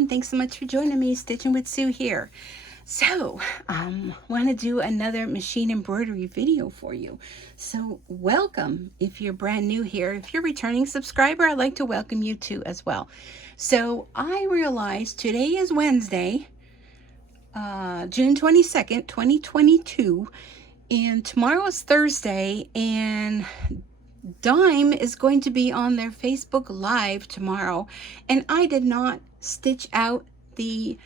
everyone. Thanks so much for joining me. Stitching with Sue here. So, want to do another machine embroidery video for you. So, welcome if you're brand new here. If you're a returning subscriber, I'd like to welcome you too as well. So, I realized today is Wednesday, June 22nd, 2022, and tomorrow is Thursday, and Dime is going to be on their Facebook Live tomorrow, and I did not stitch out the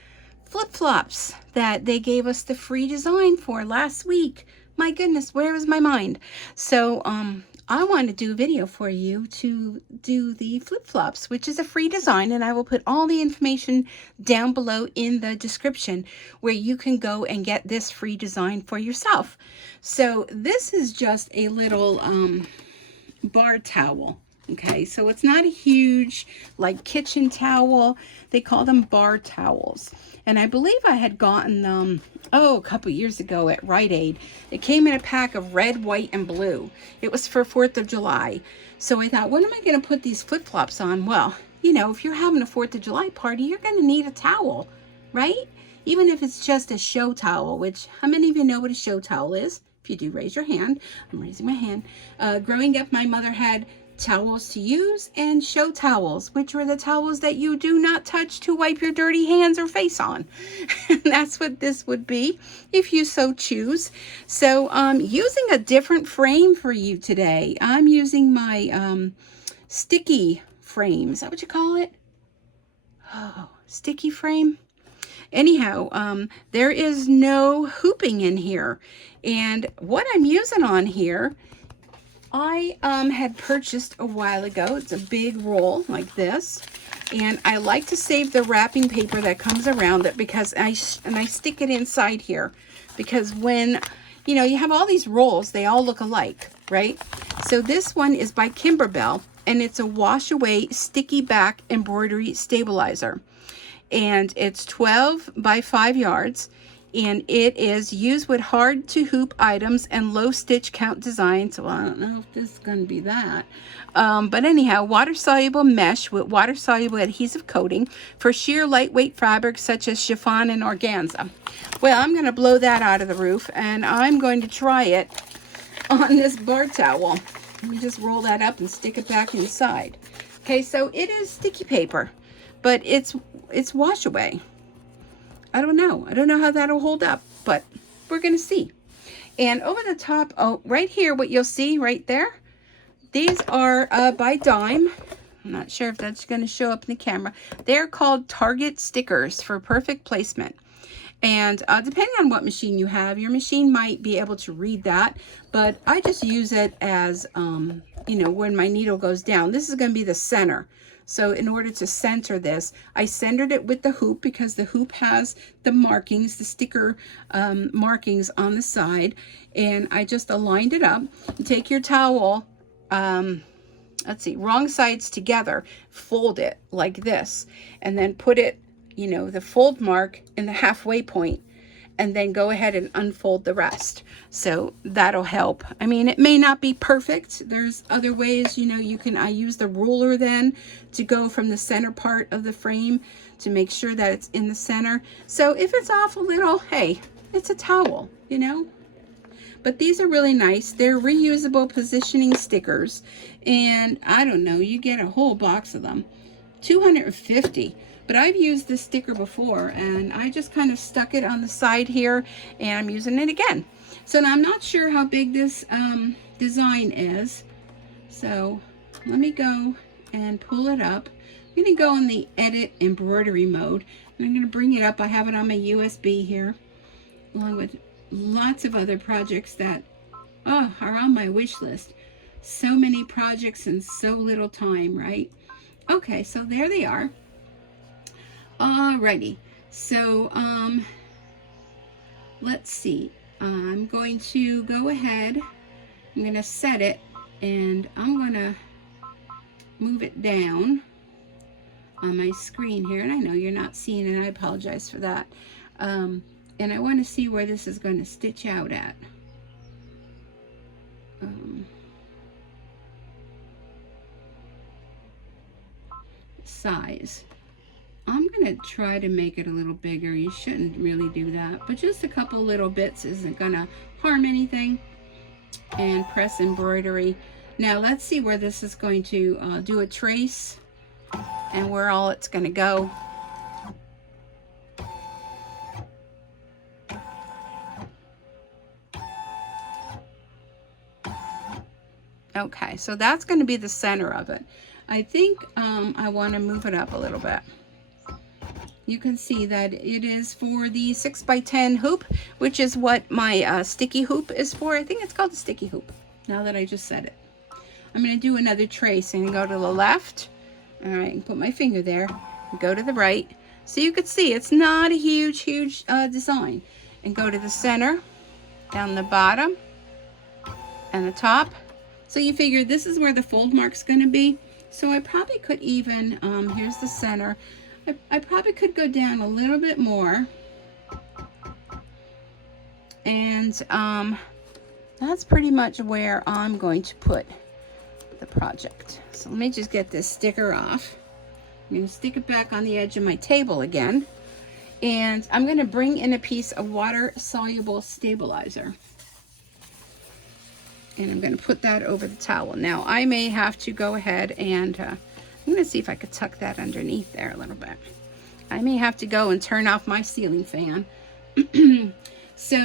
flip-flops that they gave us the free design for last week. My goodness, where was my mind? So I want to do a video for you to do the flip-flops, which is a free design, and I will put all the information down below in the description where you can go and get this free design for yourself. So this is just a little bar towel. Okay, so it's not a huge like kitchen towel. They call them bar towels, and I believe I had gotten them a couple years ago at Rite Aid. It came in a pack of red, white, and blue. It was for 4th of July. So I thought, when am I going to put these flip-flops on? Well, you know, if you're having a 4th of July party, you're going to need a towel, right? Even if it's just a show towel, which how many of you know what a show towel is? If you do, raise your hand. I'm raising my hand. Growing up, my mother had towels to use and show towels, which are the towels that you do not touch to wipe your dirty hands or face on. And that's what this would be if you so choose. So I'm using a different frame for you today. I'm using my sticky frame. Is that what you call it? Oh, sticky frame. Anyhow, there is no hooping in here. And what I'm using on here, I had purchased a while ago. It's a big roll like this. And I like to save the wrapping paper that comes around it because I stick it inside here. Because when, you know, you have all these rolls, they all look alike, right? So this one is by Kimberbell, and it's a wash away sticky back embroidery stabilizer. And it's 12 by 5 yards, and it is used with hard to hoop items and low stitch count designs. Well, I don't know if this is going to be that, but anyhow, water soluble mesh with water soluble adhesive coating for sheer lightweight fabrics such as chiffon and organza. Well, I'm going to blow that out of the roof, and I'm going to try it on this bar towel. Let me just roll that up and stick it back inside. Okay, so it is sticky paper, but it's wash away. I don't know how that'll hold up, but we're gonna see. And over the top, oh, right here, what you'll see right there, these are by Dime. I'm not sure if that's gonna show up in the camera. They're called Target stickers for perfect placement. And depending on what machine you have, your machine might be able to read that, but I just use it as, you know, when my needle goes down. This is going to be the center. So in order to center this, I centered it with the hoop because the hoop has the markings, the sticker markings on the side. And I just aligned it up. You take your towel, let's see, wrong sides together, fold it like this, and then put it, you know, the fold mark in the halfway point, and then go ahead and unfold the rest. So that'll help. I mean, it may not be perfect. There's other ways, you know, you can, I use the ruler then to go from the center part of the frame to make sure that it's in the center. So if it's off a little, hey, it's a towel, you know. But these are really nice. They're reusable positioning stickers. And I don't know, you get a whole box of them. 250. But I've used this sticker before, and I just kind of stuck it on the side here, and I'm using it again. So now I'm not sure how big this design is. So let me go and pull it up. I'm going to go in the edit embroidery mode, and I'm going to bring it up. I have it on my USB here, along with lots of other projects that are on my wish list. So many projects in so little time, right? Okay, so there they are. Alrighty, so let's see. I'm going to go ahead. I'm going to set it, and I'm going to move it down on my screen here. And I know you're not seeing it. I apologize for that. And I want to see where this is going to stitch out at. Size. I'm gonna try to make it a little bigger. You shouldn't really do that, but just a couple little bits isn't gonna harm anything. And press embroidery. Now let's see where this is going to do a trace and where all it's going to go. Okay, so that's going to be the center of it. I think I want to move it up a little bit. You can see that it is for the 6x10 hoop, which is what my sticky hoop is for. I think it's called the sticky hoop, now that I just said it. I'm going to do another trace and go to the left. All right, and put my finger there. Go to the right. So you can see it's not a huge design. And go to the center, down the bottom, and the top. So you figure this is where the fold mark's going to be. So I probably could even, here's the center. I probably could go down a little bit more. And that's pretty much where I'm going to put the project. So let me just get this sticker off. I'm going to stick it back on the edge of my table again. And I'm going to bring in a piece of water-soluble stabilizer. And I'm going to put that over the towel. Now, I may have to go ahead and I'm going to see if I could tuck that underneath there a little bit. I may have to go and turn off my ceiling fan. So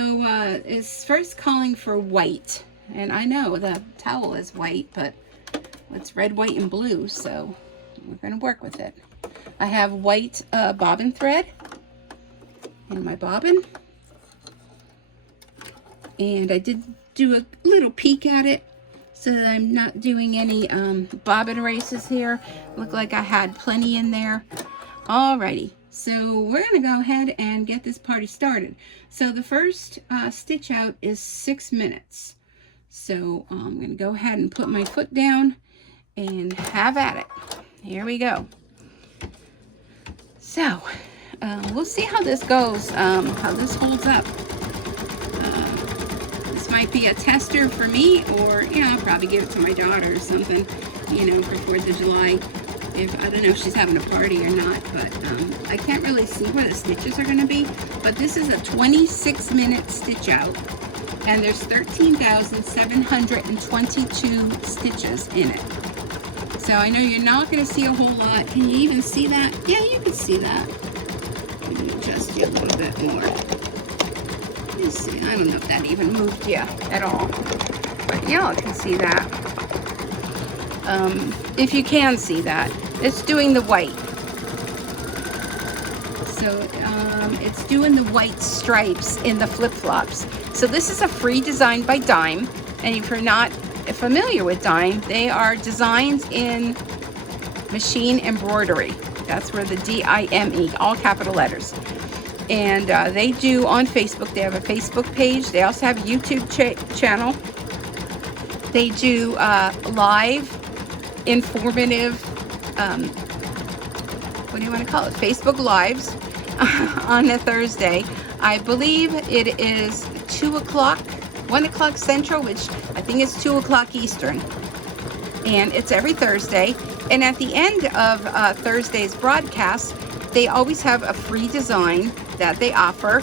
it's first calling for white. And I know the towel is white, but it's red, white, and blue. So we're going to work with it. I have white bobbin thread in my bobbin. And I did do a little peek at it, so that I'm not doing any bobbin races here. Looked like I had plenty in there. Alrighty, so we're gonna go ahead and get this party started. So the first stitch out is 6 minutes. So I'm gonna go ahead and put my foot down and have at it. Here we go. So we'll see how this goes, how this holds up. Might be a tester for me, or I'll probably give it to my daughter or something, for 4th of July. If I don't know if she's having a party or not, but I can't really see where the stitches are going to be. But this is a 26-minute stitch out, and there's 13,722 stitches in it. So I know you're not going to see a whole lot. Can you even see that? Yeah, you can see that. Let me adjust you a little bit more. See, I don't know if that even moved you at all, but y'all can see that. If you can see that, it's doing the white. So it's doing the white stripes in the flip-flops. So this is a free design by Dime, and if you're not familiar with Dime, they are designs in machine embroidery. That's where the D-I-M-E, all capital letters. And they do on Facebook. They have a Facebook page. They also have a YouTube channel. They do live, informative, what do you want to call it? Facebook Lives on a Thursday. I believe it is 2 o'clock, 1 o'clock Central, which I think is 2 o'clock Eastern. And it's every Thursday. And at the end of Thursday's broadcast, they always have a free design that they offer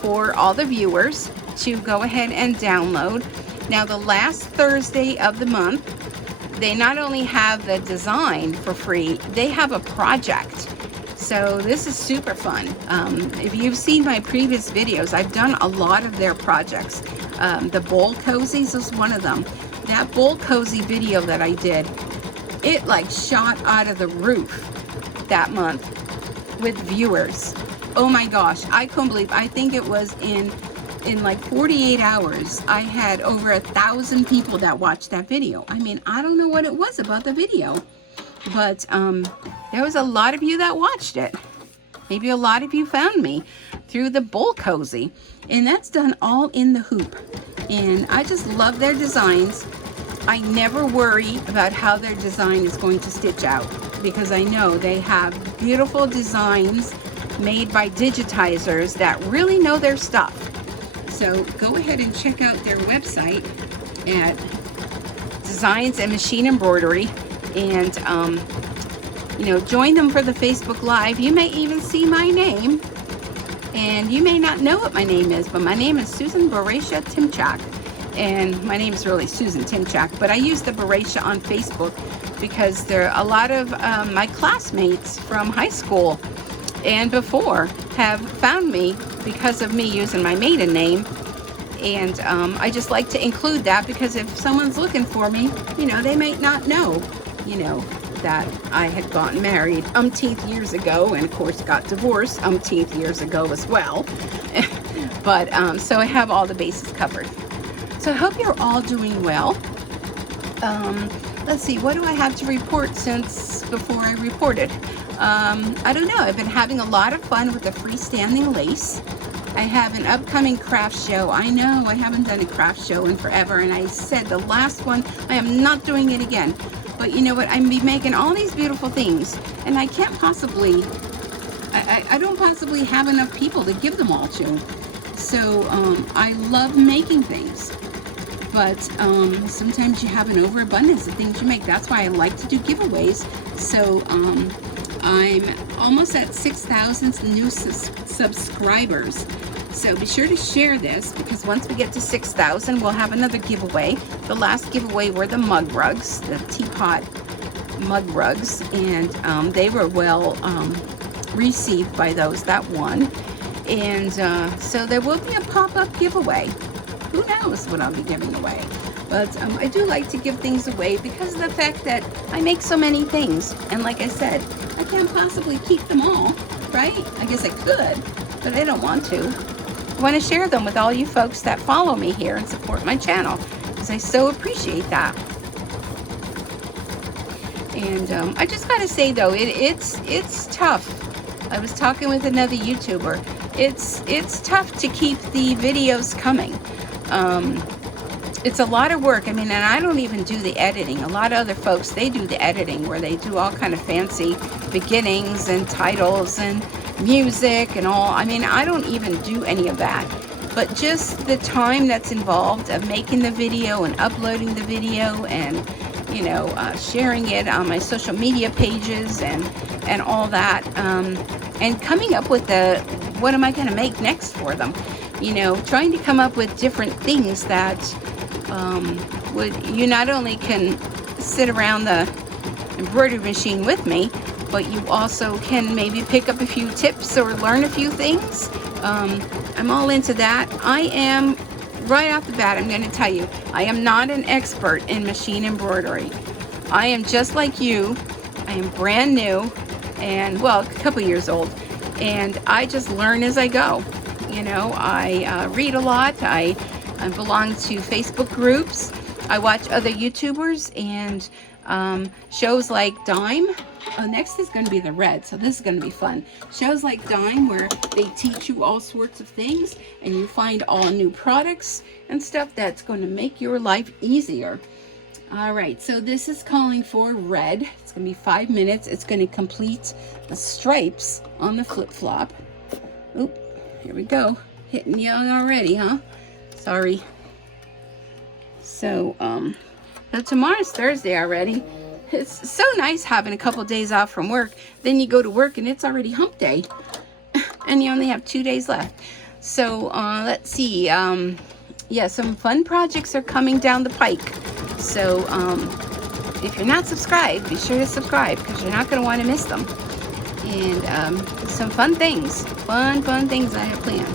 for all the viewers to go ahead and download. Now, the last Thursday of the month, they not only have the design for free, they have a project. So this is super fun. If you've seen my previous videos, I've done a lot of their projects. The bowl cozies is one of them. That bowl cozy video that I did, it like shot out of the roof that month with viewers. Oh my gosh, I couldn't believe, I think it was in like 48 hours, I had over 1,000 people that watched that video. I mean, I don't know what it was about the video, but there was a lot of you that watched it. Maybe a lot of you found me through the bowl cozy, and that's done all in the hoop. And I just love their designs. I never worry about how their design is going to stitch out, because I know they have beautiful designs made by digitizers that really know their stuff. So go ahead and check out their website at Designs and Machine Embroidery, and You know, join them for the Facebook Live. You may even see my name, and you may not know what my name is, but my name is Susan Boracia Timchak, and my name is really Susan Timchak, but I use the Boracia on Facebook because there are a lot of my classmates from high school and before have found me because of me using my maiden name. And I just like to include that, because if someone's looking for me, you know, they might not know, you know, that I had gotten married umpteenth years ago, and of course got divorced umpteenth years ago as well. But so I have all the bases covered. So I hope you're all doing well. Let's see, what do I have to report since before I reported? I don't know. I've been having a lot of fun with the freestanding lace. I have an upcoming craft show. I know I haven't done a craft show in forever, and I said the last one, I am not doing it again. But you know what? I'm be making all these beautiful things, and I can't possibly, I don't possibly have enough people to give them all to. So I love making things, but sometimes you have an overabundance of things you make. That's why I like to do giveaways. So I'm almost at 6,000 new subscribers. So be sure to share this, because once we get to 6,000, we'll have another giveaway. The last giveaway were the mug rugs, the teapot mug rugs, and they were well received by those that won. And so there will be a pop-up giveaway. Who knows what I'll be giving away? But I do like to give things away because of the fact that I make so many things. And like I said, I can't possibly keep them all, right? I guess I could, but I don't want to. I want to share them with all you folks that follow me here and support my channel, because I so appreciate that. And I just got to say though, it's tough. I was talking with another YouTuber. It's tough to keep the videos coming. It's a lot of work. I mean, and I don't even do the editing. A lot of other folks, they do the editing, where they do all kind of fancy beginnings and titles and music and all. I mean, I don't even do any of that. But just the time that's involved of making the video and uploading the video and, you know, sharing it on my social media pages and all that, and coming up with what am I going to make next for them? You know, trying to come up with different things that you not only can sit around the embroidery machine with me, but you also can maybe pick up a few tips or learn a few things. I'm all into that. I am, right off the bat, I'm going to tell you, I am not an expert in machine embroidery. I am just like you. I am brand new, and well, a couple years old, and I just learn as I go. You know, I read a lot. I belong to Facebook groups. I watch other YouTubers and shows like Dime. Oh, next is going to be the red, so this is going to be fun. Shows like Dime, where they teach you all sorts of things, and you find all new products and stuff that's going to make your life easier. All right, so this is calling for red. It's going to be 5 minutes. It's going to complete the stripes on the flip-flop. Oop, here we go. Hitting young already, huh? Sorry. So, tomorrow's Thursday already. It's so nice having a couple days off from work. Then you go to work and it's already hump day. And you only have 2 days left. So, let's see. Yeah, some fun projects are coming down the pike. So, if you're not subscribed, be sure to subscribe, because you're not going to want to miss them. And some fun things. Fun things I have planned.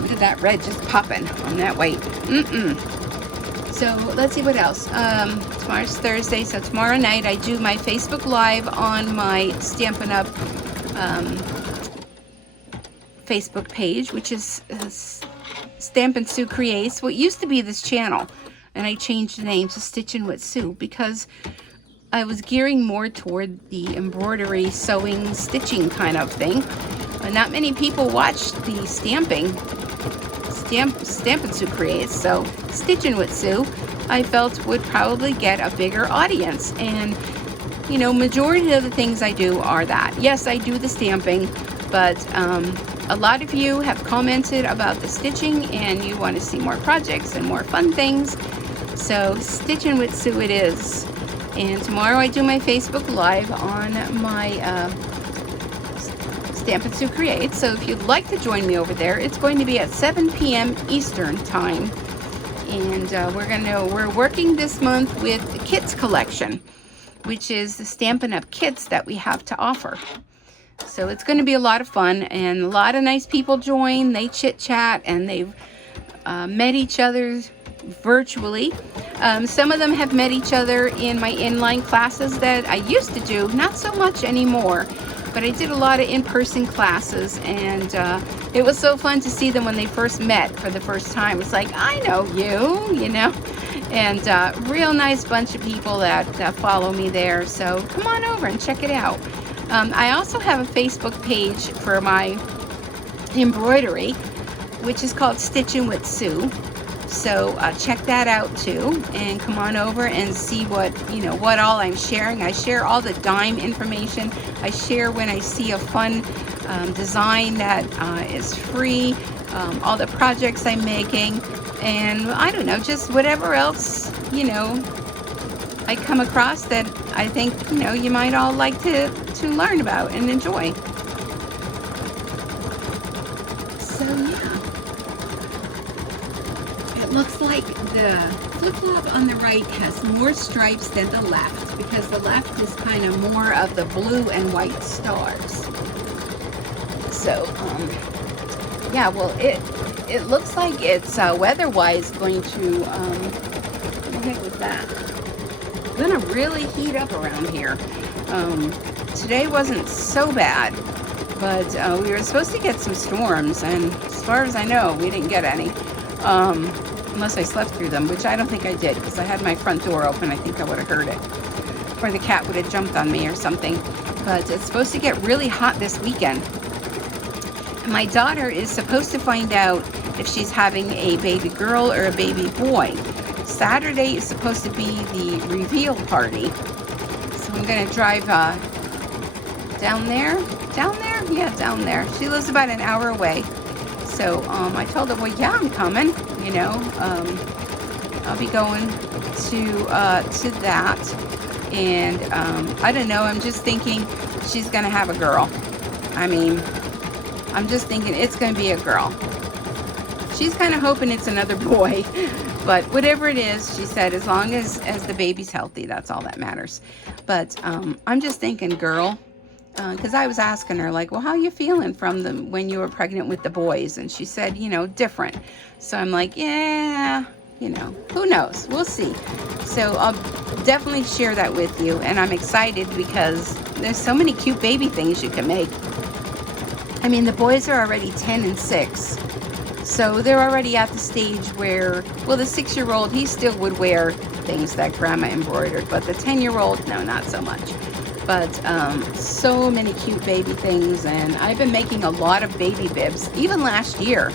Look at that red just popping on that white. So let's see what else. Tomorrow's Thursday, so tomorrow night I do my Facebook Live on my Stampin' Up! Facebook page, which is Stampin' Sue Creates. What used to be this channel, and I changed the name to Stitchin' With Sue, because I was gearing more toward the embroidery, sewing, stitching kind of thing. Not many people watch the Stampin' Sue Creates, so Stitchin' With Sue, I felt would probably get a bigger audience. And, you know, majority of the things I do are that. Yes, I do the stamping, but a lot of you have commented about the stitching, and you want to see more projects and more fun things. So Stitchin' With Sue it is. And tomorrow I do my Facebook Live on my Stampin' Sue Create. So if you'd like to join me over there, it's going to be at 7 p.m. Eastern time. And we're working this month with the Kits collection, which is the Stampin' Up! Kits that we have to offer. So it's going to be a lot of fun, and a lot of nice people join. They chit-chat, and they've met each other virtually. Some of them have met each other in my inline classes that I used to do, not so much anymore, but I did a lot of in-person classes, and it was so fun to see them when they first met for the first time. It's like, I know you know, and real nice bunch of people that follow me there. So come on over and check it out. I also have a Facebook page for my embroidery, which is called Stitchin With Sue. So check that out too, and come on over and see what all I'm sharing. I share all the dime information. I share when I see a fun design that is free, all the projects I'm making, and I don't know, just whatever else I come across that I think you might all like to learn about and enjoy. So yeah. It looks like the flip-flop on the right has more stripes than the left, because the left is kind of more of the blue and white stars. So, yeah, well, it looks like it's weather-wise going to, what the heck was that? It's gonna really heat up around here. Today wasn't so bad, but we were supposed to get some storms, and as far as I know, we didn't get any. Unless I slept through them, which I don't think I did, because I had my front door open. I think I would have heard it, or the cat would have jumped on me or something. But it's supposed to get really hot this weekend. My daughter is supposed to find out if she's having a baby girl or a baby boy. Saturday is supposed to be the reveal party, so I'm going to drive down there. Yeah, down there. She lives about an hour away. So I told her, well, yeah, I'm coming. I'll be going to that, and I don't know. I'm just thinking she's gonna have a girl. I mean, I'm just thinking it's gonna be a girl. She's kind of hoping it's another boy, but whatever it is, she said, as long as the baby's healthy, that's all that matters. But I'm just thinking girl. Because I was asking her, like, well, how are you feeling from when you were pregnant with the boys? And she said, different. So I'm like, yeah, who knows? We'll see. So I'll definitely share that with you. And I'm excited because there's so many cute baby things you can make. I mean, the boys are already 10 and 6. So they're already at the stage where, well, the 6-year-old, he still would wear things that grandma embroidered. But the 10-year-old, no, not so much. But so many cute baby things, and I've been making a lot of baby bibs, even last year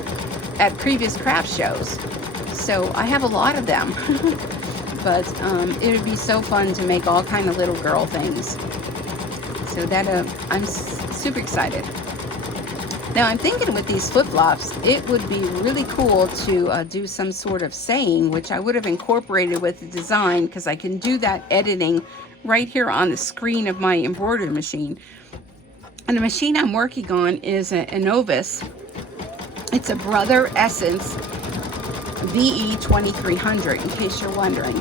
at previous craft shows. So I have a lot of them. But it would be so fun to make all kind of little girl things. So that I'm super excited. Now I'm thinking with these flip-flops, it would be really cool to do some sort of saying, which I would have incorporated with the design, because I can do that editing right here on the screen of my embroidery machine. And the machine I'm working on is a Novus. It's a Brother Essence VE 2300, in case you're wondering.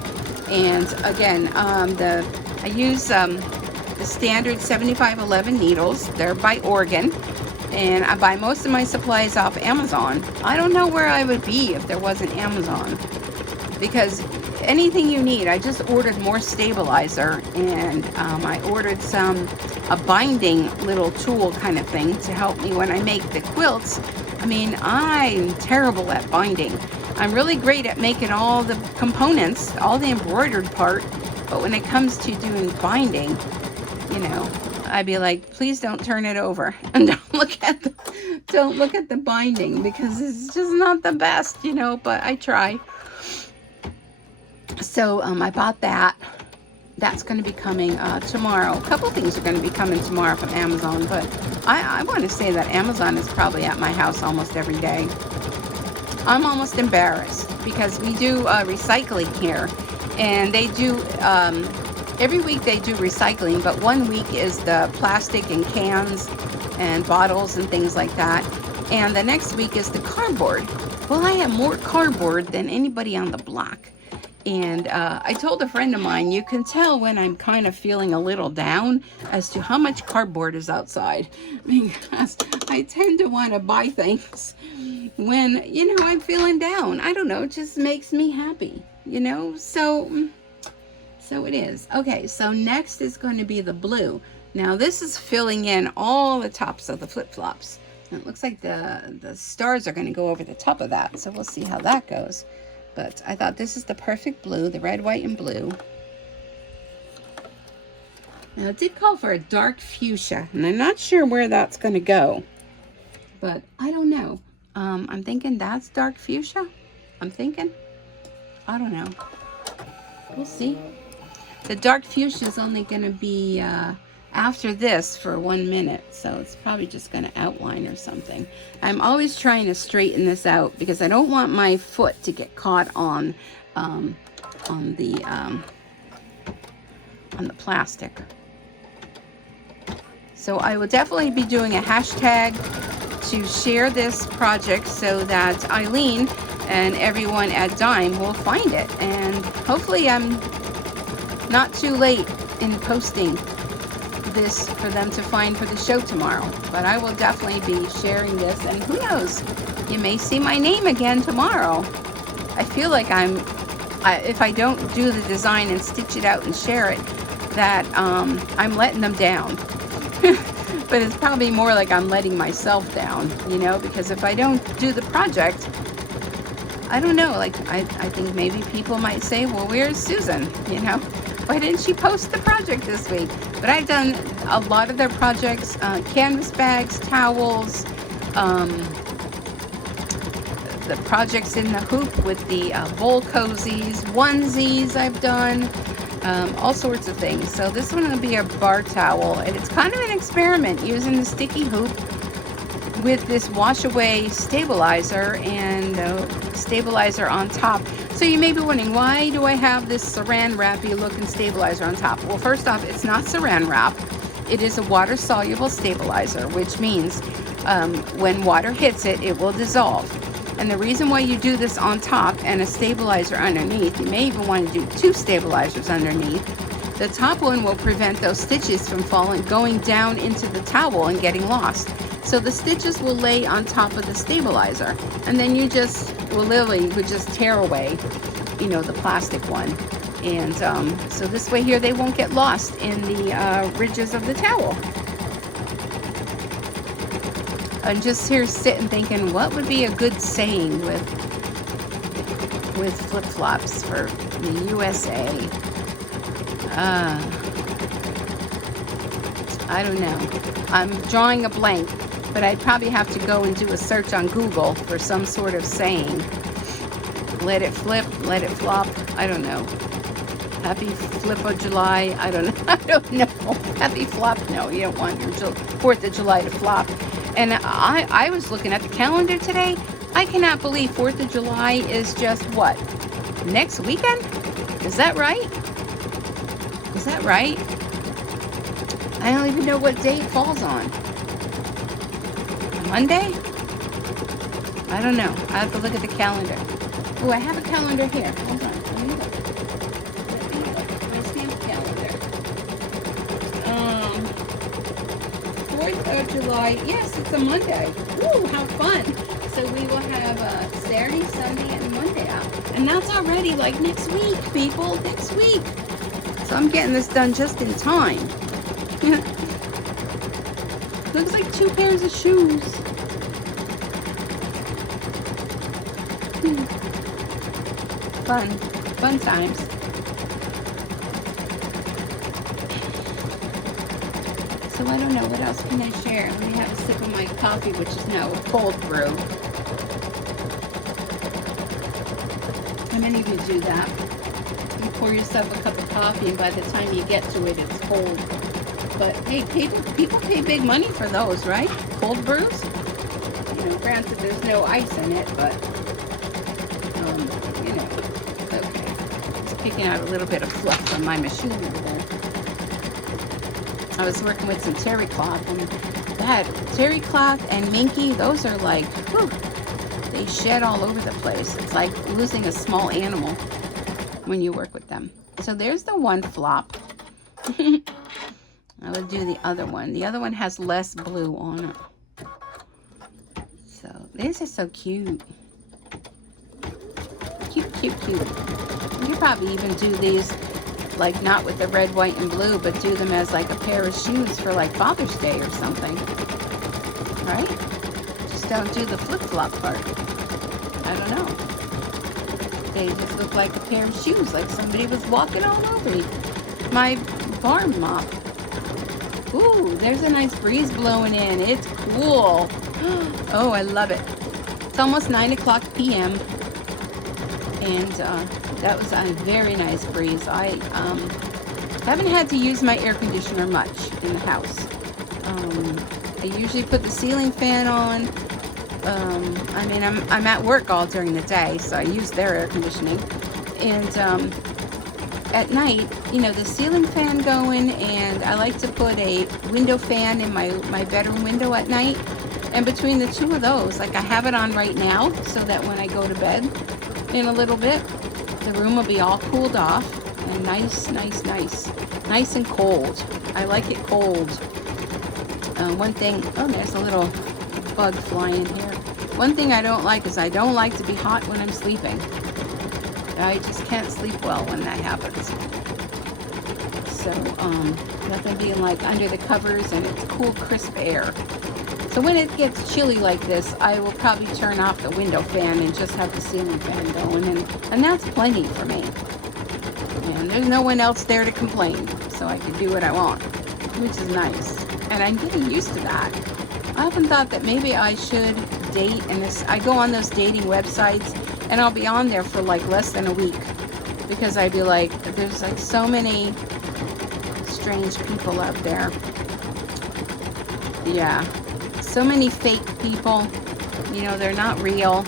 And again, I use the standard 7511 needles. They're by Oregon, and I buy most of my supplies off Amazon. I don't know where I would be if there wasn't Amazon, because anything you need. I just ordered more stabilizer, and I ordered a binding little tool kind of thing to help me when I make the quilts. I mean, I'm terrible at binding. I'm really great at making all the components, all the embroidered part, but when it comes to doing binding, I'd be like, please don't turn it over, and don't look at the binding, because it's just not the best, but I try. So I bought that. That's going to be coming tomorrow. A couple things are going to be coming tomorrow from Amazon, but I want to say that Amazon is probably at my house almost every day. I'm almost embarrassed because we do recycling here, and they do every week they do recycling, but one week is the plastic and cans and bottles and things like that. And the next week is the cardboard. Well, I have more cardboard than anybody on the block. And I told a friend of mine, you can tell when I'm kind of feeling a little down as to how much cardboard is outside. Because I tend to want to buy things when, you know, I'm feeling down. I don't know, it just makes me happy, you know? So it is. Okay, so next is going to be the blue. Now this is filling in all the tops of the flip-flops. And it looks like the stars are going to go over the top of that. So we'll see how that goes. But I thought this is the perfect blue, the red, white, and blue. Now it did call for a dark fuchsia, and I'm not sure where that's going to go. But I don't know. I'm thinking that's dark fuchsia. I'm thinking. I don't know. We'll see. The dark fuchsia is only going to be after this for 1 minute, so it's probably just going to outline or something. I'm always trying to straighten this out because I don't want my foot to get caught on the plastic. So I will definitely be doing a hashtag to share this project so that Eileen and everyone at Dime will find it, and hopefully I'm not too late in posting this for them to find for the show tomorrow. But I will definitely be sharing this, and who knows, you may see my name again tomorrow. I feel like if I don't do the design and stitch it out and share it, that I'm letting them down. But it's probably more like I'm letting myself down, you know, because if I don't do the project, I don't know, like I think maybe people might say, well, where's Susan, you know? Why didn't she post the project this week? But I've done a lot of their projects, canvas bags, towels, the projects in the hoop with the bowl cozies, onesies I've done, all sorts of things. So this one will be a bar towel, and it's kind of an experiment using the sticky hoop with this wash away stabilizer and stabilizer on top. So you may be wondering, why do I have this saran wrappy looking stabilizer on top? Well, first off, it's not saran wrap. It is a water soluble stabilizer, which means when water hits it, it will dissolve. And the reason why you do this on top and a stabilizer underneath, you may even want to do 2 stabilizers underneath. The top one will prevent those stitches from going down into the towel and getting lost. So the stitches will lay on top of the stabilizer, and then you just would just tear away, you know, the plastic one. And so this way here, they won't get lost in the ridges of the towel. I'm just here sitting thinking, what would be a good saying with flip-flops for the USA? I don't know. I'm drawing a blank, but I'd probably have to go and do a search on Google for some sort of saying. Let it flip, let it flop. I don't know. Happy Flip of July. I don't know. I don't know. Happy flop. No, you don't want your 4th of July to flop. And I was looking at the calendar today. I cannot believe 4th of July is just what? Next weekend? Is that right? Is that right? I don't even know what day it falls on. Monday? I don't know. I have to look at the calendar. Oh, I have a calendar here. Hold on. Let me look. Where's the calendar? 4th of July. Yes, it's a Monday. Ooh, how fun. So we will have Saturday, Sunday, and Monday out. And that's already like next week, people. Next week. So I'm getting this done just in time. Looks like 2 pairs of shoes. Fun times. So I don't know, what else can I share? Let me have a sip of my coffee, which is now a cold brew. How many of you do that? You pour yourself a cup of coffee, and by the time you get to it, it's cold. But hey, people pay big money for those, right? Cold brews? You know, granted, there's no ice in it, but you know, it's okay. Just picking out a little bit of fluff from my machine over there. I was working with some terry cloth, and that terry cloth and minky, those are like, whew, they shed all over the place. It's like losing a small animal when you work with them. So there's the one flop. I will do the other one. The other one has less blue on it. So this is so cute. Cute, cute, cute. You could probably even do these like not with the red, white, and blue, but do them as like a pair of shoes for like Father's Day or something. Right? Just don't do the flip-flop part. I don't know. They just look like a pair of shoes, like somebody was walking all over me. My barn mop. Ooh, there's a nice breeze blowing in. It's cool. Oh, I love it. It's almost 9:00 p.m. And that was a very nice breeze. I haven't had to use my air conditioner much in the house. I usually put the ceiling fan on. I mean, I'm at work all during the day, so I use their air conditioning. And at night, you know, the ceiling fan going, and I like to put a window fan in my bedroom window at night. And between the two of those, like I have it on right now, so that when I go to bed in a little bit, the room will be all cooled off and nice, nice, nice. Nice and cold. I like it cold. One thing, oh, there's a little bug flying here. One thing I don't like is I don't like to be hot when I'm sleeping. I just can't sleep well when that happens. So, nothing being like under the covers and it's cool, crisp air. So when it gets chilly like this, I will probably turn off the window fan and just have the ceiling fan going, and that's plenty for me. And there's no one else there to complain, so I can do what I want, which is nice. And I'm getting used to that. I often thought that maybe I should date, and I go on those dating websites, and I'll be on there for like less than a week, because I'd be like, there's like so many strange people out there. Yeah, so many fake people. You know, they're not real.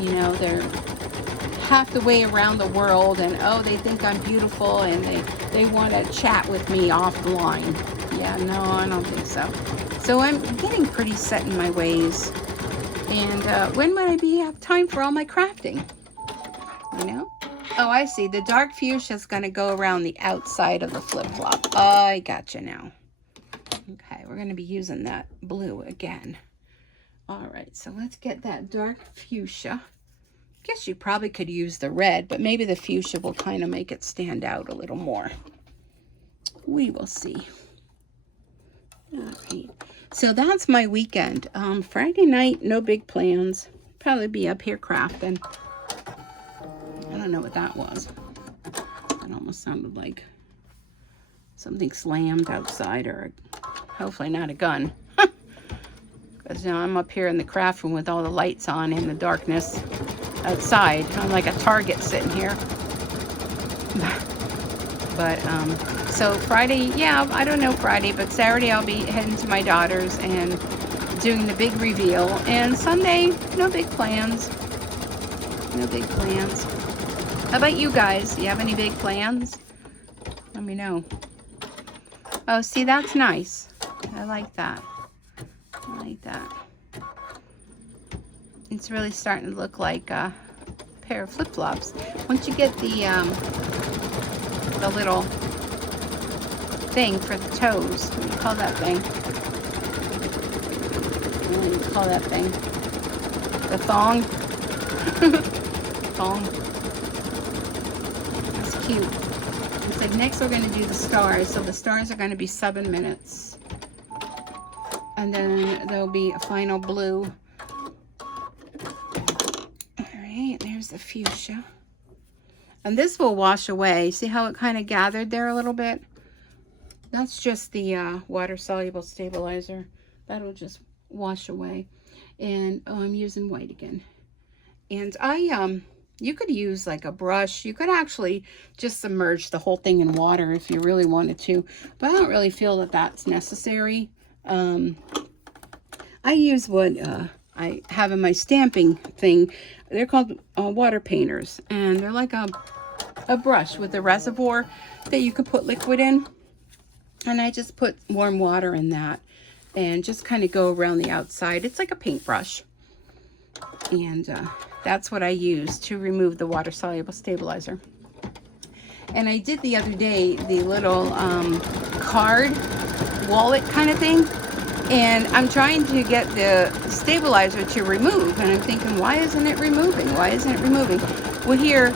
You know, they're half the way around the world, and oh, they think I'm beautiful, and they want to chat with me offline. Yeah, no, I don't think so. So I'm getting pretty set in my ways. And when would I have time for all my crafting? You know? Oh, I see. The dark fuchsia is going to go around the outside of the flip-flop. Oh, I gotcha now. Okay, we're going to be using that blue again. All right, so let's get that dark fuchsia. Guess you probably could use the red, but maybe the fuchsia will kind of make it stand out a little more. We will see. All right. So that's my weekend. Friday night, no big plans. Probably be up here crafting. I don't know what that was. It almost sounded like something slammed outside, or hopefully not a gun. Because you know, I'm up here in the craft room with all the lights on in the darkness outside. I'm like a target sitting here. But so Friday, yeah, I don't know Friday, but Saturday I'll be heading to my daughter's and doing the big reveal. And Sunday, no big plans. No big plans. How about you guys? Do you have any big plans? Let me know. Oh, see, that's nice. I like that. I like that. It's really starting to look like a pair of flip-flops. Once you get the little thing for the toes, what do you call that thing? What do you call that thing? The thong? Thong. That's cute. It's like next we're going to do the stars. So the stars are going to be 7 minutes. And then there'll be a final blue. Alright, there's the fuchsia. And this will wash away. See how it kind of gathered there a little bit? That's just the water-soluble stabilizer. That'll just wash away. And oh, I'm using white again. And you could use like a brush. You could actually just submerge the whole thing in water if you really wanted to. But I don't really feel that that's necessary. I use what I have in my stamping thing. They're called water painters, and they're like a brush with a reservoir that you could put liquid in. And I just put warm water in that and just kind of go around the outside. It's like a paintbrush. And that's what I use to remove the water-soluble stabilizer. And I did the other day the little card wallet kind of thing. And I'm trying to get the stabilizer to remove. And I'm thinking, why isn't it removing? Why isn't it removing? Well, here,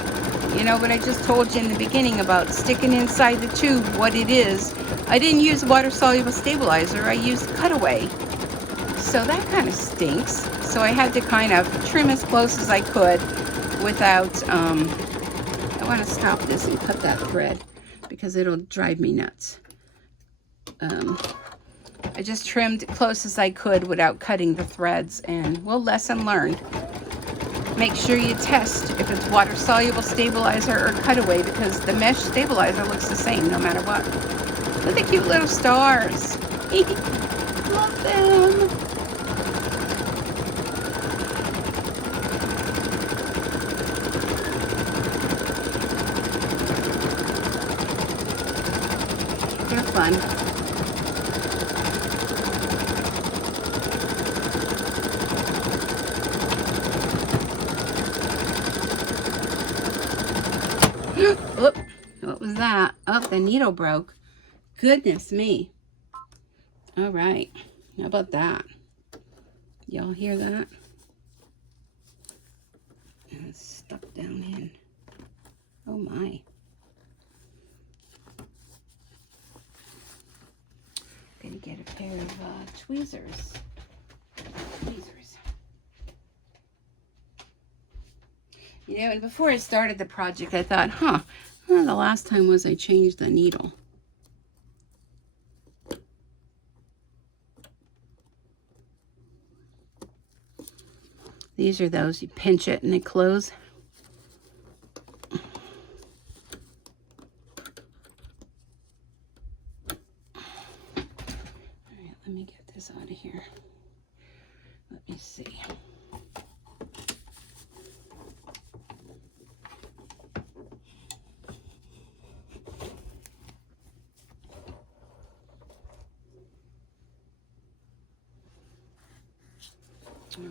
you know what I just told you in the beginning about sticking inside the tube, what it is. I didn't use water-soluble stabilizer. I used Cutaway. So that kind of stinks. So I had to kind of trim as close as I could without, I want to stop this and cut that thread because it'll drive me nuts. I just trimmed close as I could without cutting the threads, and well, lesson learned. Make sure you test if it's water-soluble stabilizer or Cutaway, because the mesh stabilizer looks the same no matter what. Look at the cute little stars. Love them. They're fun. Oop, what was that? Oh, the needle broke. Goodness me. All right. How about that? Y'all hear that? It's stuck down in. Oh my. Gonna get a pair of tweezers. You know, and before I started the project, I thought, the last time was I changed the needle. These are those, you pinch it and they close. All right, let me get this out of here. Let me see.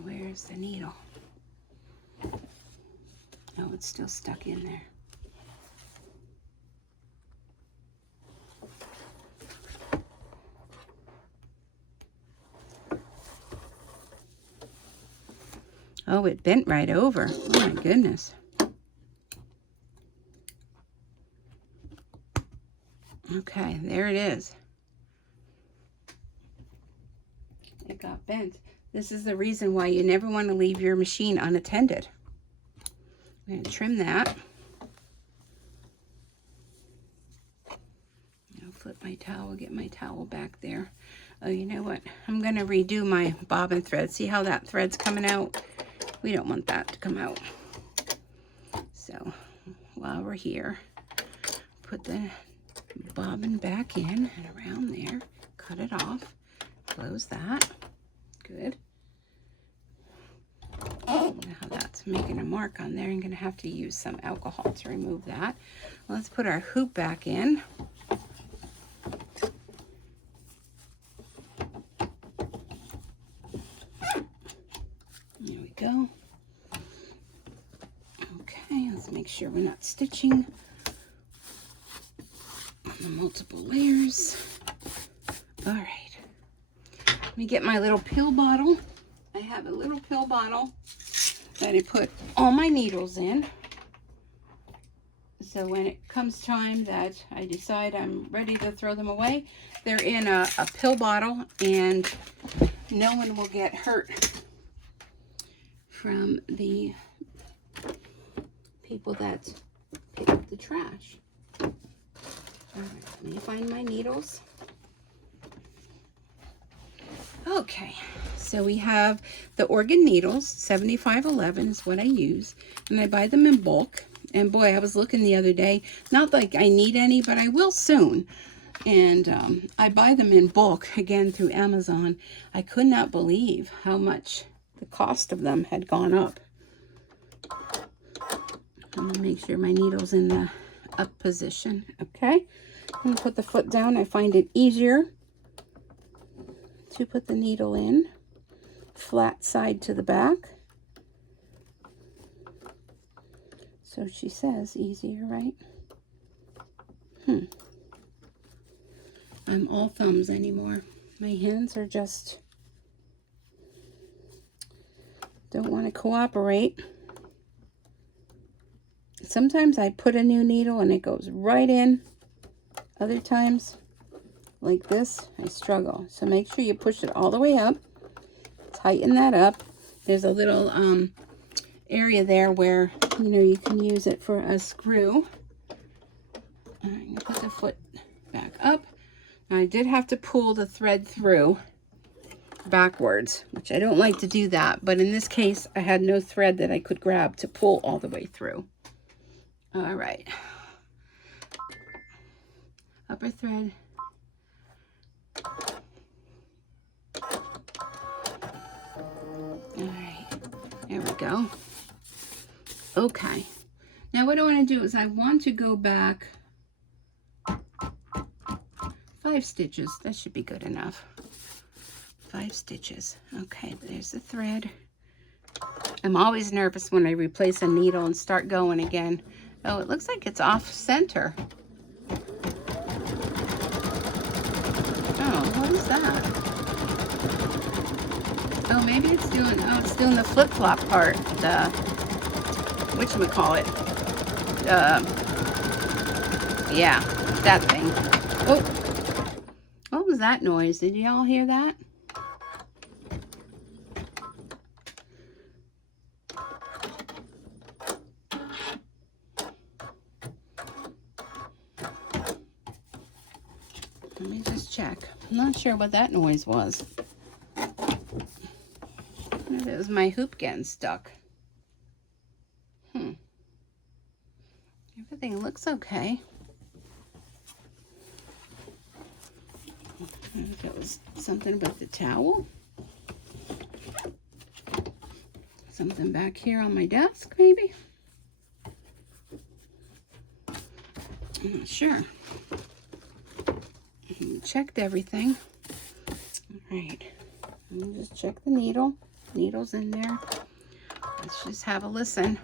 Where's the needle? Oh, it's still stuck in there. Oh, it bent right over. Oh my goodness. Okay, there it is. It got bent. This is the reason why you never want to leave your machine unattended. I'm going to trim that. I'll flip my towel, get my towel back there. Oh, you know what? I'm going to redo my bobbin thread. See how that thread's coming out? We don't want that to come out. So while we're here, put the bobbin back in and around there. Cut it off. Close that. Good. Now that's making a mark on there. I'm going to have to use some alcohol to remove that. Let's put our hoop back in. There we go. Okay, let's make sure we're not stitching on multiple layers. All right. Let me get my little pill bottle. I have a little pill bottle that I put all my needles in. So when it comes time that I decide I'm ready to throw them away, they're in a pill bottle and no one will get hurt from the people that pick up the trash. All right, let me find my needles. Okay, so we have the organ needles, 7511 is what I use, and I buy them in bulk. And boy, I was looking the other day, not like I need any, but I will soon. And I buy them in bulk, again, through Amazon. I could not believe how much the cost of them had gone up. I'm gonna make sure my needle's in the up position, okay? I'm going to put the foot down. I find it easier to put the needle in flat side to the back. So she says easier, right? I'm all thumbs anymore. My hands are just don't want to cooperate. Sometimes I put a new needle and it goes right in. Other times, like this, I struggle. So make sure you push it all the way up. Tighten that up. There's a little area there where, you know, you can use it for a screw. I'm going to put the foot back up. Now, I did have to pull the thread through backwards, which I don't like to do that, but in this case I had no thread that I could grab to pull all the way through. All right, upper thread, all right, there we go. Okay, now what I want to do is I want to go back 5 stitches. That should be good enough. 5 stitches. Okay, there's the thread. I'm always nervous when I replace a needle and start going again. Oh, it looks like it's off center. Oh, what is that? Oh, maybe it's doing, oh, it's doing the flip-flop part. The, whatchamacallit? Yeah, that thing. Oh, what was that noise? Did y'all hear that? Let me just check. I'm not sure what that noise was. Maybe it was my hoop getting stuck. Everything looks okay. Maybe if it was something with the towel. Something back here on my desk, maybe. I'm not sure. Checked everything. All right. Let me just check the needle. Needle's in there. Let's just have a listen.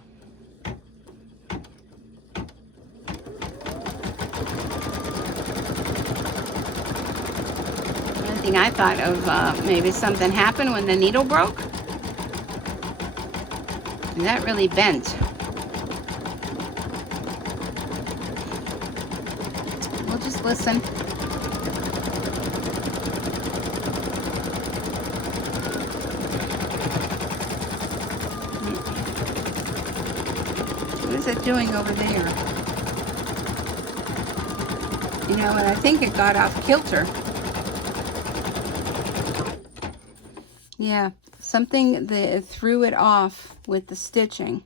One thing I thought of, maybe something happened when the needle broke. And that really bent. We'll just listen. What is it doing over there? You know, and I think it got off kilter. Yeah, something that threw it off with the stitching.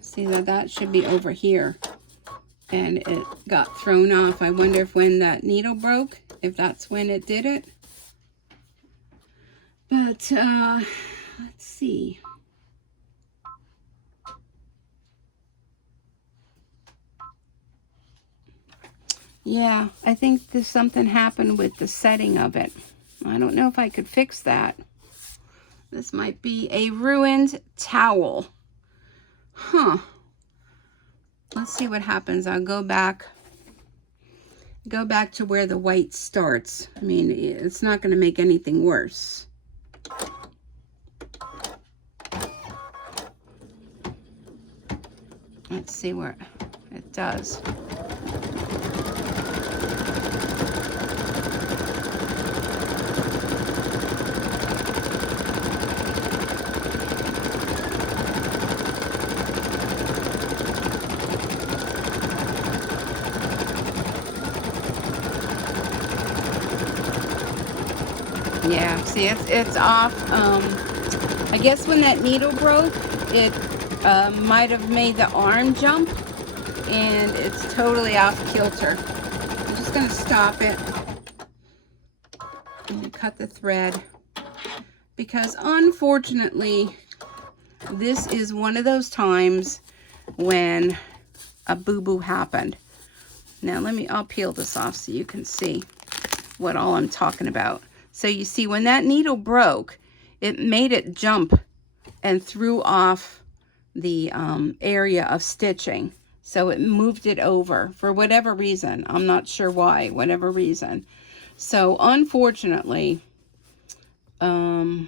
See that should be over here. And it got thrown off. I wonder if when that needle broke, if that's when it did it. But, let's see. Yeah, I think there's something happened with the setting of it. I don't know if I could fix that. This might be a ruined towel. Huh. Let's see what happens. I'll go back to where the white starts. I mean, it's not going to make anything worse. Let's see where it does. Yeah, see, it's off. I guess when that needle broke, it might have made the arm jump, and it's totally off kilter. I'm just going to stop it and cut the thread because unfortunately this is one of those times when a boo-boo happened. Now I'll peel this off so you can see what all I'm talking about. So you see, when that needle broke, it made it jump and threw off the area of stitching. So it moved it over for whatever reason. I'm not sure why, whatever reason. So unfortunately, I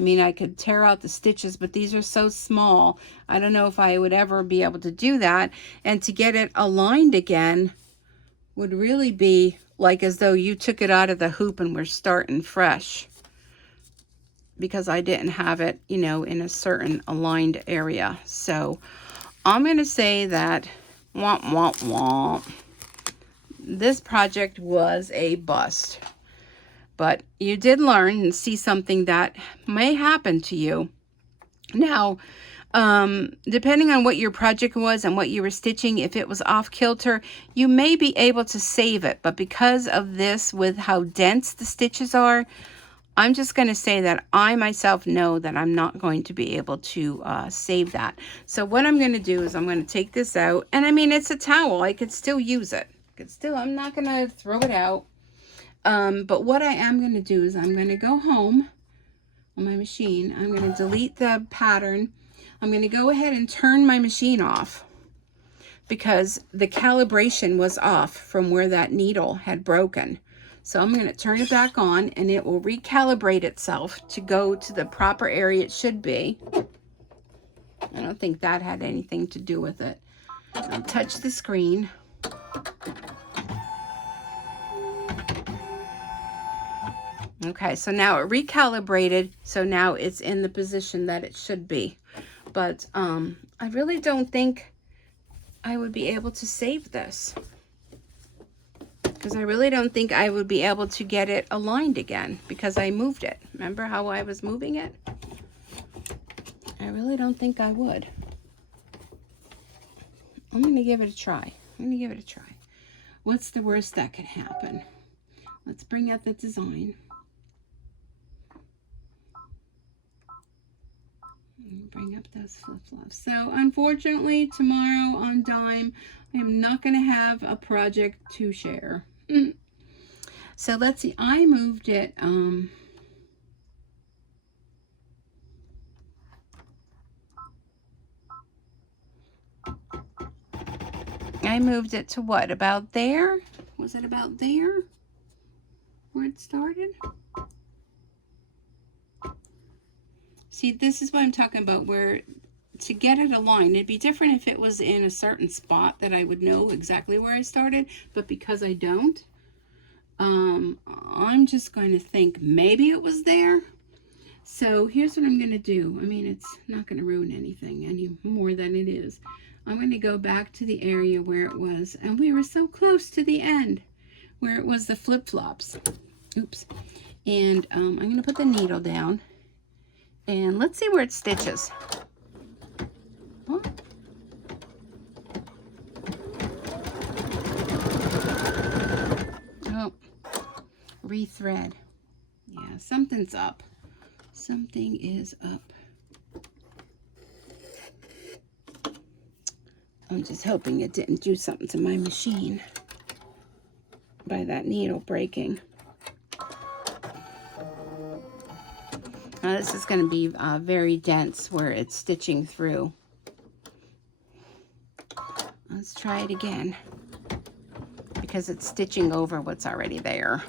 mean, I could tear out the stitches, but these are so small. I don't know if I would ever be able to do that. And to get it aligned again would really be like as though you took it out of the hoop and we're starting fresh. Because I didn't have it, you know, in a certain aligned area. So I'm going to say that, womp, womp, womp. This project was a bust. But you did learn and see something that may happen to you. Now, depending on what your project was and what you were stitching, if it was off kilter, you may be able to save it. But because of this, with how dense the stitches are, I'm just going to say that I myself know that I'm not going to be able to save that. So what I'm going to do is I'm going to take this out. And I mean, it's a towel. I could still use it. I'm not going to throw it out. But what I am going to do is I'm going to go home on my machine. I'm going to delete the pattern. I'm going to go ahead and turn my machine off because the calibration was off from where that needle had broken. So I'm going to turn it back on and it will recalibrate itself to go to the proper area it should be. I don't think that had anything to do with it. I'll touch the screen. Okay, so now it recalibrated, so now it's in the position that it should be. But I really don't think I would be able to save this. Because I really don't think I would be able to get it aligned again because I moved it. Remember how I was moving it? I really don't think I would. I'm going to give it a try. What's the worst that could happen? Let's bring up the design. Bring up those flip-flops. So unfortunately, tomorrow on Dime, I am not going to have a project to share. So let's see. I moved it. I moved it to what? About there? Was it about there where it started? See, this is what I'm talking about, where to get it aligned, it'd be different if it was in a certain spot that I would know exactly where I started, but because I don't, I'm just going to think maybe it was there. So here's what I'm going to do. I mean, it's not going to ruin anything any more than it is. I'm going to go back to the area where it was, and we were so close to the end, where it was the flip-flops. Oops. And I'm going to put the needle down. And let's see where it stitches. Oh. Oh, rethread. Yeah, something's up. Something is up. I'm just hoping it didn't do something to my machine by that needle breaking. Now this is going to be very dense where it's stitching through. Let's try it again because it's stitching over what's already there.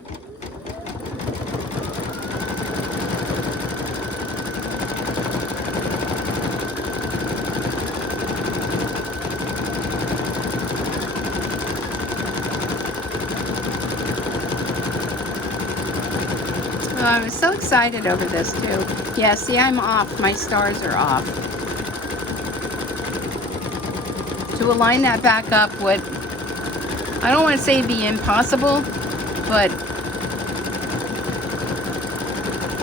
I was so excited over this too. Yeah, see, I'm off. My stars are off. To align that back up would, I don't want to say be impossible, but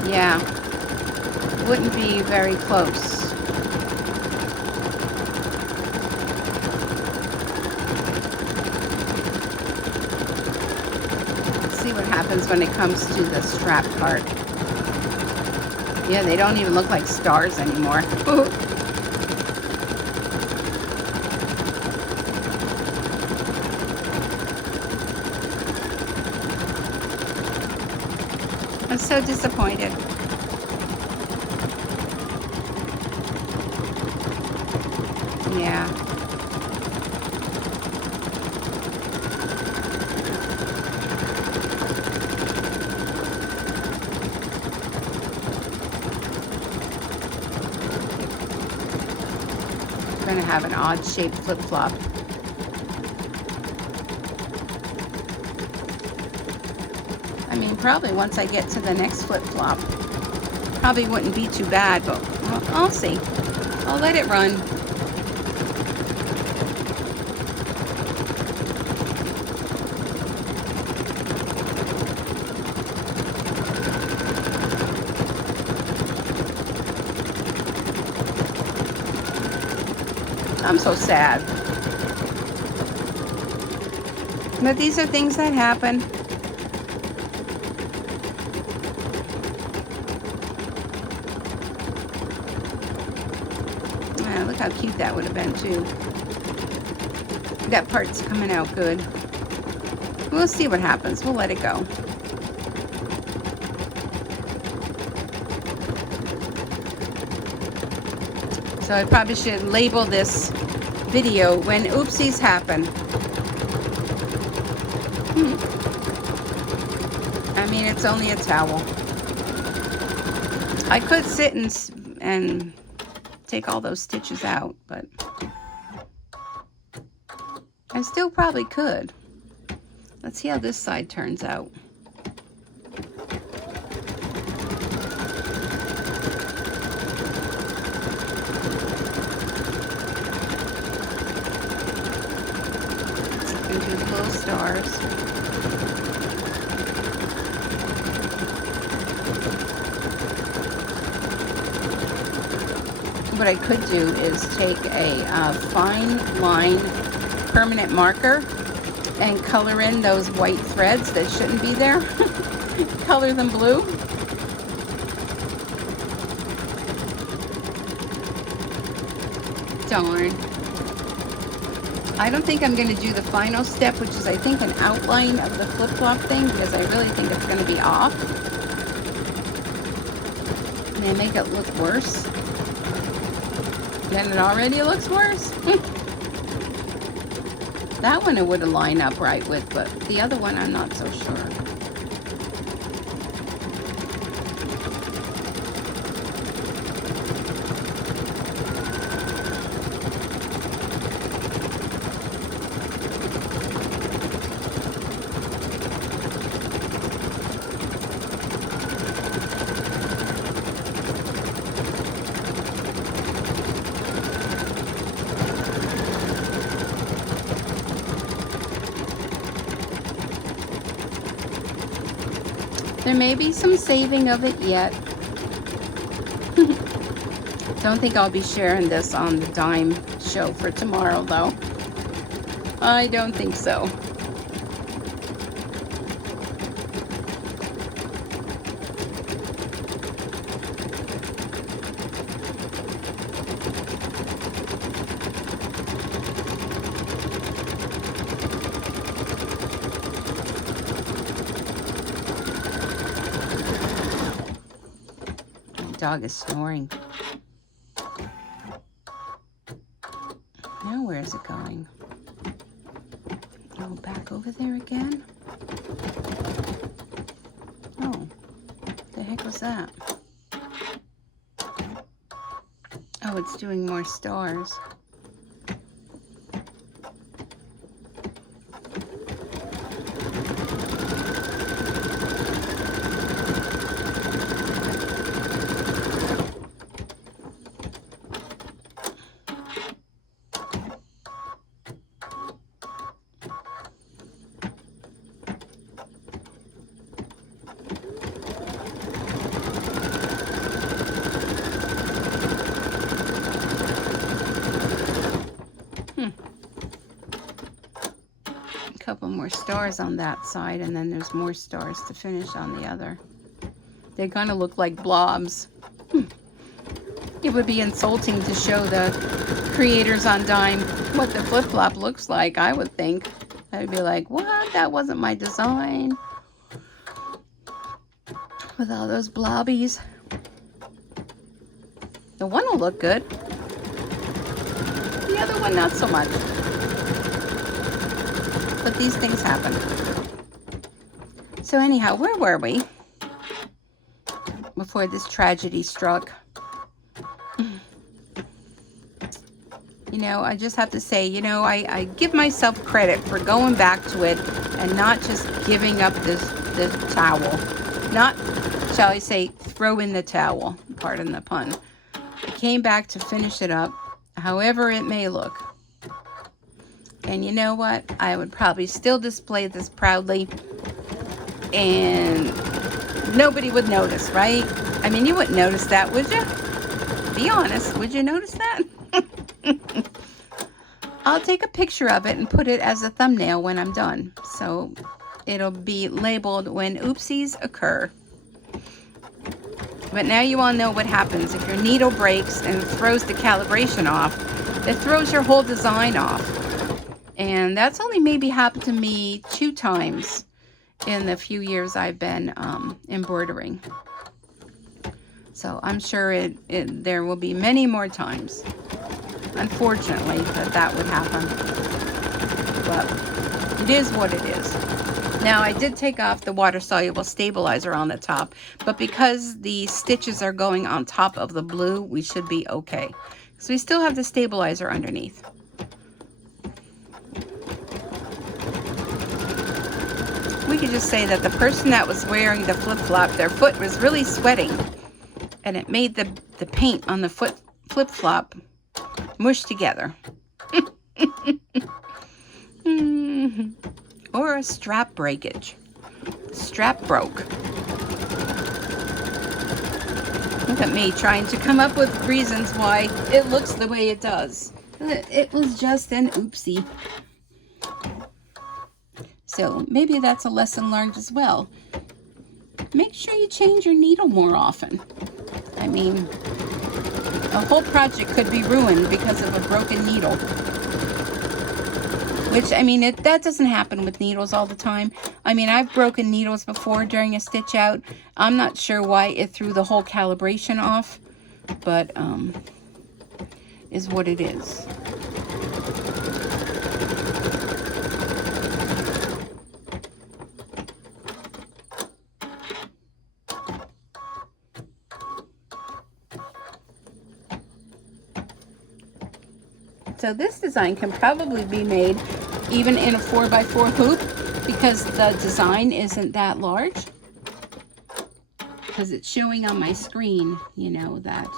yeah, wouldn't be very close. Let's see what happens happens when it comes to the strap part. Yeah, they don't even look like stars anymore. I'm so disappointed. Yeah. I'm gonna have an odd shaped flip-flop. I mean, probably once I get to the next flip-flop, probably wouldn't be too bad, but I'll see. I'll let it run. I'm so sad. But these are things that happen. Yeah, look how cute that would have been too. That part's coming out good. We'll see what happens. We'll let it go. So I probably should label this video When Oopsies Happen. I mean, it's only a towel. I could sit and take all those stitches out, but I still probably could. Let's see how this side turns out. And do the little stars. What I could do is take a fine line permanent marker and color in those white threads that shouldn't be there. Color them blue. Darn. I don't think I'm going to do the final step, which is I think an outline of the flip-flop thing, because I really think it's going to be off. And they make it look worse. Then it already looks worse. That one it would have lined up right with, but the other one I'm not so sure. There may be some saving of it yet. Don't think I'll be sharing this on the dime show for tomorrow, though. I don't think so. Dog is snoring. Now where is it going? Oh, back over there again? Oh, the heck was that? Oh, it's doing more stars. more stars on that side, and then there's more stars to finish on the other. They kind of look like blobs. It would be insulting to show the creators on Dime what the flip-flop looks like, I would think. I'd be like, what? That wasn't my design. With all those blobbies. The one will look good. The other one, not so much. But these things happen. So anyhow, where were we before this tragedy struck? You know, I just have to say, you know, I give myself credit for going back to it and not just giving up this towel. Not, shall I say, throw in the towel, pardon the pun. I came back to finish it up, however it may look. And you know what? I would probably still display this proudly and nobody would notice, right? I mean, you wouldn't notice that, would you? Be honest, would you notice that? I'll take a picture of it and put it as a thumbnail when I'm done. So it'll be labeled when oopsies occur. But now you all know what happens if your needle breaks and throws the calibration off. It throws your whole design off. And that's only maybe happened to me 2 times in the few years I've been embroidering. So I'm sure there will be many more times, unfortunately, that would happen. But it is what it is. Now, I did take off the water-soluble stabilizer on the top, but because the stitches are going on top of the blue, we should be okay. So we still have the stabilizer underneath. We could just say that the person that was wearing the flip-flop, their foot was really sweating, and it made the paint on the flip-flop mush together. Or a strap breakage. Strap broke. Look at me trying to come up with reasons why it looks the way it does. It was just an oopsie. So maybe that's a lesson learned as well. Make sure you change your needle more often. I mean, a whole project could be ruined because of a broken needle. Which, I mean, that doesn't happen with needles all the time. I mean, I've broken needles before during a stitch out. I'm not sure why it threw the whole calibration off, but is what it is. So this design can probably be made even in a 4x4 hoop because the design isn't that large. Because it's showing on my screen, you know, that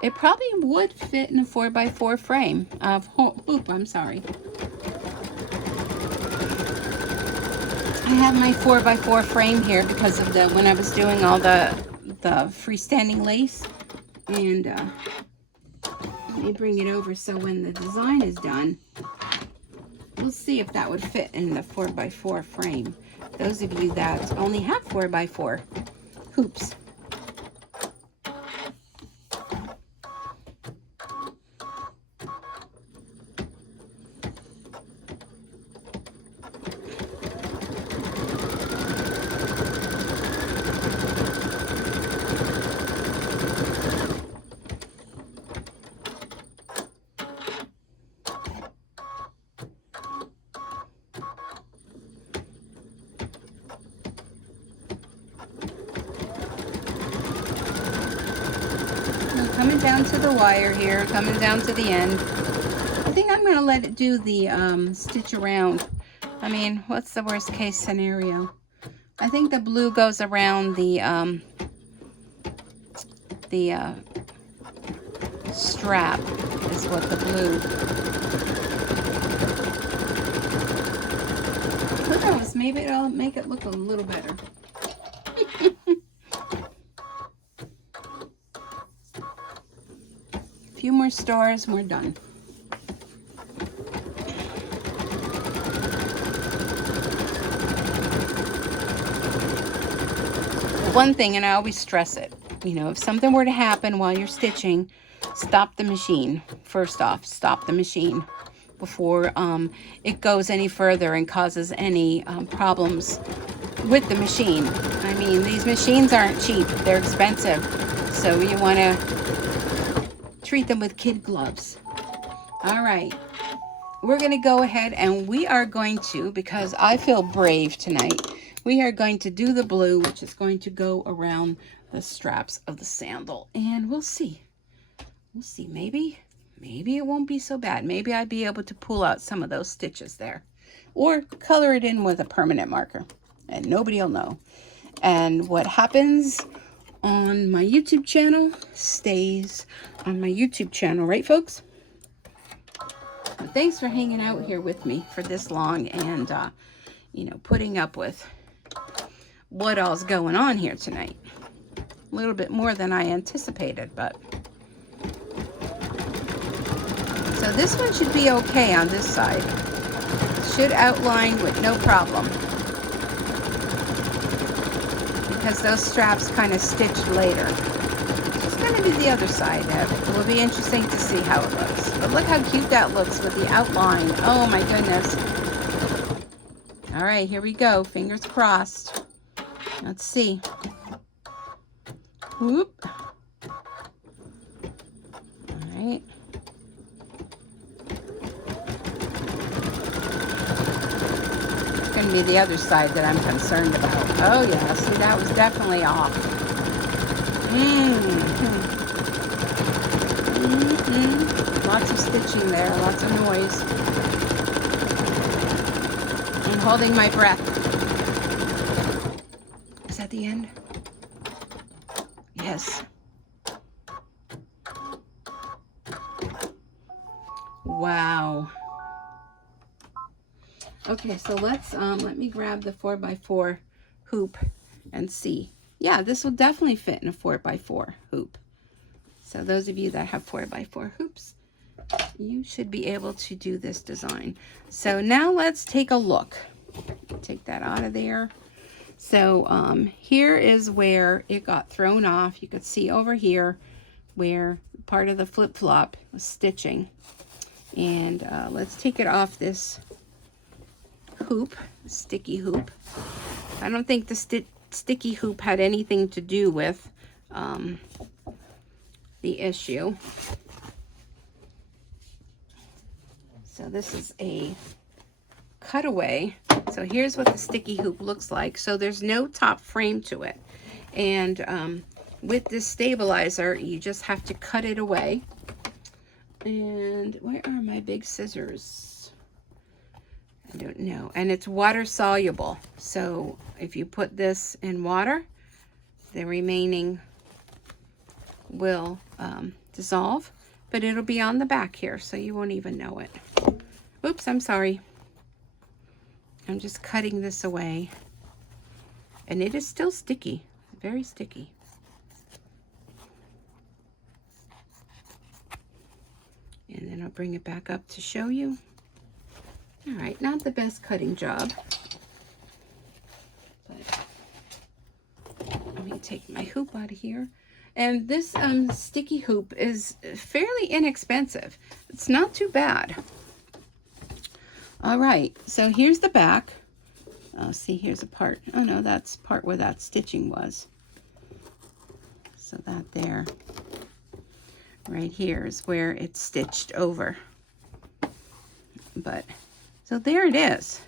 it probably would fit in a 4x4 frame of hoop, I'm sorry. I have my 4x4 frame here because of when I was doing all the freestanding lace, and let me bring it over so when the design is done, we'll see if that would fit in the 4x4 frame. Those of you that only have 4x4 hoops. Coming down to the wire here, coming down to the end. I think I'm going to let it do the stitch around. I mean, what's the worst case scenario? I think the blue goes around the strap is what the blue. Who knows? Maybe it'll make it look a little better. Few more stars and we're done. one thing, and I always stress it, you know, if something were to happen while you're stitching, stop the machine. First off, stop the machine before it goes any further and causes any problems with the machine. I mean, these machines aren't cheap. They're expensive. So you want to treat them with kid gloves. All right. We're going to go ahead and we are going to, because I feel brave tonight, we are going to do the blue, which is going to go around the straps of the sandal. And we'll see. We'll see. Maybe it won't be so bad. Maybe I'd be able to pull out some of those stitches there. Or color it in with a permanent marker. And nobody will know. And what happens on my YouTube channel stays on my YouTube channel. Right, folks? But thanks for hanging out here with me for this long and, you know, putting up with what all's going on here tonight. A little bit more than I anticipated, but... So this one should be okay on this side. Should outline with no problem. Because those straps kind of stitched later. It's going to be the other side of it. It will be interesting to see how it looks. But look how cute that looks with the outline. Oh my goodness. All right, here we go. Fingers crossed. Let's see. Whoop. All right. It's going to be the other side that I'm concerned about. Oh yeah, see, that was definitely off. Lots of stitching there, lots of noise. I'm holding my breath. Is that the end? Yes. Wow. Okay, so let's let me grab the 4x4 hoop and see. Yeah, this will definitely fit in a 4x4 hoop. So those of you that have 4x4 hoops, you should be able to do this design. So now let's take a look. Take that out of there. So here is where it got thrown off. You could see over here where part of the flip-flop was stitching. And let's take it off this hoop, sticky hoop. I don't think the sticky hoop had anything to do with the issue. So this is a cutaway. So here's what the sticky hoop looks like. So there's no top frame to it. And with this stabilizer, you just have to cut it away. And where are my big scissors? I don't know. And it's water soluble. So if you put this in water, the remaining will dissolve. But it'll be on the back here, so you won't even know it. Oops, I'm sorry. I'm just cutting this away. And it is still sticky. Very sticky. And then I'll bring it back up to show you. All right, not the best cutting job. But let me take my hoop out of here. And this sticky hoop is fairly inexpensive. It's not too bad. All right, so here's the back. Oh, see, here's a part. Oh no, that's part where that stitching was. So that there, right here is where it's stitched over. But, so there it is.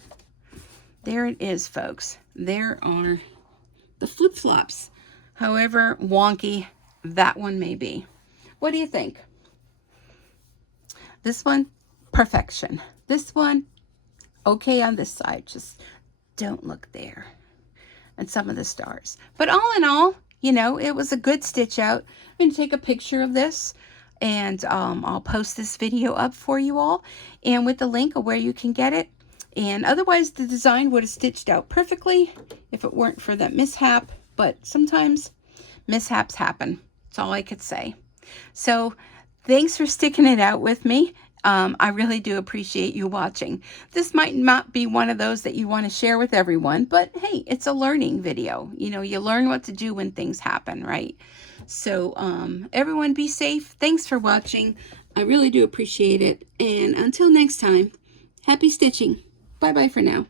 There it is, folks. There are the flip-flops. However wonky that one may be. What do you think? This one, perfection. This one, okay on this side. Just don't look there. And some of the stars. But all in all, you know, it was a good stitch out. I'm going to take a picture of this. And I'll post this video up for you all. And with the link of where you can get it. And otherwise, the design would have stitched out perfectly if it weren't for that mishap. But sometimes mishaps happen. That's all I could say. So thanks for sticking it out with me. I really do appreciate you watching. This might not be one of those that you want to share with everyone, but hey, it's a learning video. You know, you learn what to do when things happen, right? So everyone be safe. Thanks for watching. I really do appreciate it. And until next time, happy stitching. Bye-bye for now.